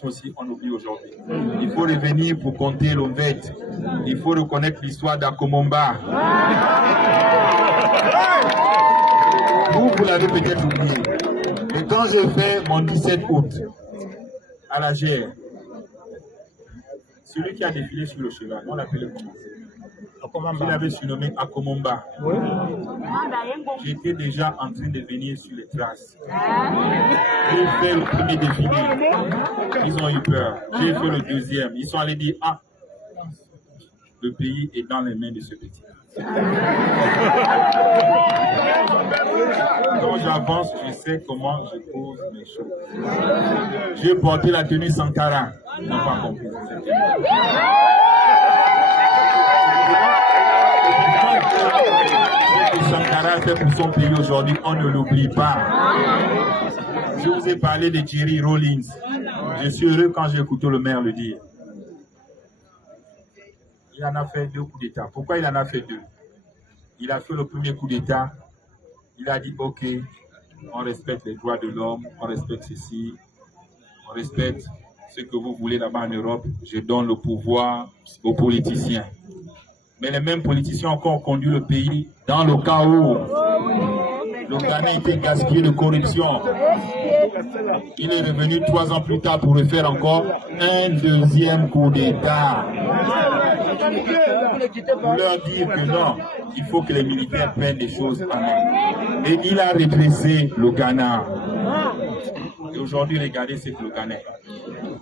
population aussi, on oublie aujourd'hui. Il faut revenir pour compter l'Onvet. Il faut reconnaître l'histoire d'Akomomba. Vous l'avez peut-être oublié. Mais quand j'ai fait mon 17 août à la GR, celui qui a défilé sur le cheval, on l'appelait comment? Il avait surnommé Akomomba. Oui. J'étais déjà en train de venir sur les traces. J'ai fait le premier défilé. Ils ont eu peur. J'ai fait le deuxième. Ils sont allés dire, ah, le pays est dans les mains de ce petit. Quand j'avance, je sais comment je pose mes choses. J'ai porté la tenue Sankara. Ils n'ont pas compris. Ce que Sankara fait pour son pays aujourd'hui, on ne l'oublie pas. Je vous ai parlé de Jerry Rawlings. Je suis heureux quand j'ai écouté le maire le dire. Il en a fait 2 coups d'État. Pourquoi il en a fait 2? Il a fait le premier coup d'État. Il a dit, ok, on respecte les droits de l'homme, on respecte ceci, on respecte ce que vous voulez là-bas en Europe. Je donne le pouvoir aux politiciens. Mais les mêmes politiciens ont encore conduit le pays dans le chaos. Le Ghana était gaspillé de corruption. Il est revenu 3 ans plus tard pour refaire encore un deuxième coup d'État. Pour leur dire que non, il faut que les militaires prennent des choses en main. Et il a redressé le Ghana. Et aujourd'hui, regardez ce que le Ghana est.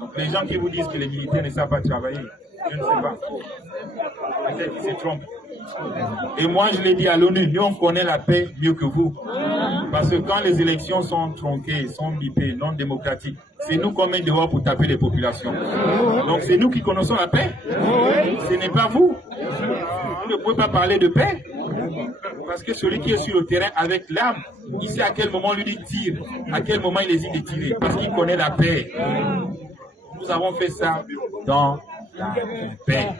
Donc les gens qui vous disent que les militaires ne savent pas travailler, je ne sais pas. Peut-être qu'ils se trompent. Et moi, je l'ai dit à l'ONU, nous, on connaît la paix mieux que vous. Parce que quand les élections sont tronquées, sont bipées, non démocratiques, c'est nous qu'on met dehors pour taper les populations. Donc c'est nous qui connaissons la paix. Ce n'est pas vous. Vous ne pouvez pas parler de paix. Parce que celui qui est sur le terrain avec l'arme, il sait à quel moment lui tire, à quel moment il hésite de tirer. Parce qu'il connaît la paix. Nous avons fait ça dans la paix.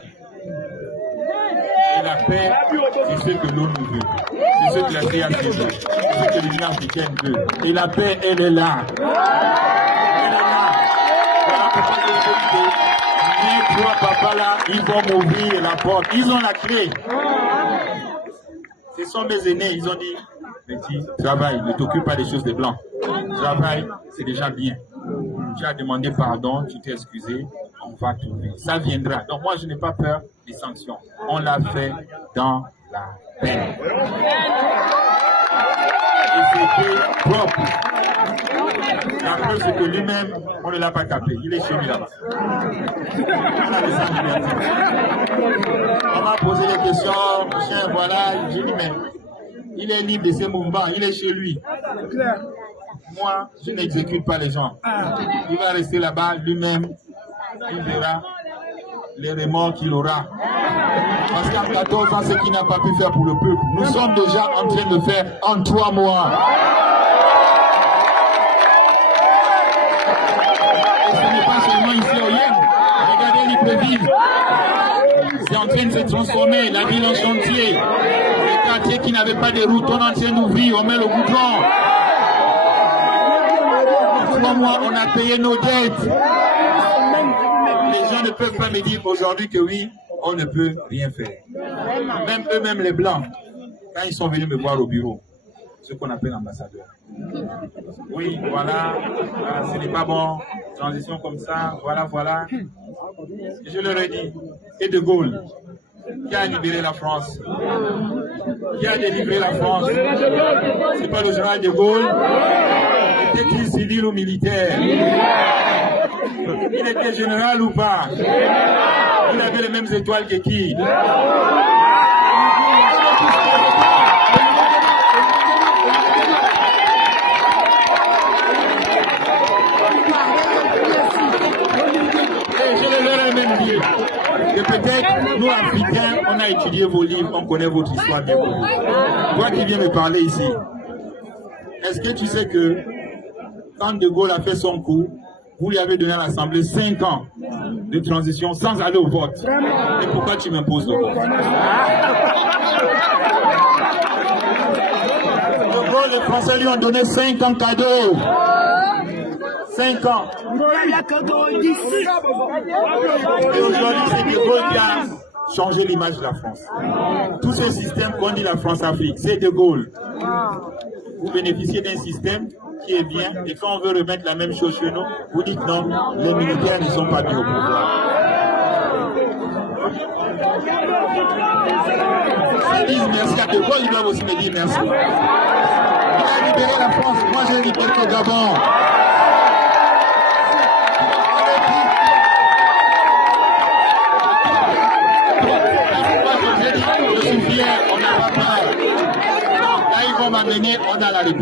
Et la paix, c'est ce que l'ONU veut. C'est ce que la CAC veut. C'est ce que l'Union africaine veut. Et la paix, elle est là. Elle est là. Voilà pourquoi je vous dis que les 3 papas là, ils vont m'ouvrir la porte. Ils ont la clé. Ce sont mes aînés. Ils ont dit, petit, travaille, ne t'occupe pas des choses des blancs. Travaille, c'est déjà bien. Tu as demandé pardon, tu t'es excusé. On va trouver. Ça viendra. Donc moi, je n'ai pas peur des sanctions. On l'a fait dans la paix. Et c'était propre. La preuve, c'est que lui-même, on ne l'a pas tapé. Il est chez lui là-bas. On a laissé en liberté. On m'a posé des questions. Chien, voilà. J'ai dit, mais il est libre de ses mouvements. Il est chez lui. Moi, je n'exécute pas les gens. Il va rester là-bas lui-même. Il verra les remords qu'il aura. Parce qu'en 14 ans, ce qu'il n'a pas pu faire pour le peuple, nous sommes déjà en train de faire en 3 mois. Et ce n'est pas seulement ici au Yen. Regardez Libreville. C'est en train de se transformer, la ville en chantier. Les quartiers qui n'avaient pas de route, on est en train d'ouvrir, on met le goudron. En 3 mois, on a payé nos dettes. Les gens ne peuvent pas me dire aujourd'hui que oui, on ne peut rien faire. Même eux-mêmes les Blancs, quand ils sont venus me voir au bureau, ce qu'on appelle ambassadeur. Oui, voilà, ce n'est pas bon, transition comme ça, voilà. Et je leur ai dit, et De Gaulle, qui a libéré la France? Qui a délivré la France? C'est pas le général De Gaulle? Était-il civil ou militaire? Il était général ou pas? Il avait les mêmes étoiles que qui? Et je leur ai même dit que peut-être nous Africains, on a étudié vos livres, on connaît votre histoire bien beaucoup. Toi qui viens me parler ici, est-ce que tu sais que quand De Gaulle a fait son coup, vous lui avez donné à l'Assemblée 5 ans de transition sans aller au vote. Et pourquoi tu m'imposes le vote? De Gaulle, les Français lui ont donné 5 ans cadeau. 5 ans. Et aujourd'hui, c'est De Gaulle qui a changé l'image de la France. Tous ces systèmes qu'on dit la France-Afrique, c'est De Gaulle. Vous bénéficiez d'un système qui est bien, et quand on veut remettre la même chose chez nous, vous dites non, les militaires ne sont pas mis au pouvoir. Ils disent merci à De Gaulle, ils doivent aussi me dire merci. Il a libéré la France, moi j'ai libéré le Gabon. Je suis fier, on n'a pas peur. Là, ils vont m'amener, on a la réponse.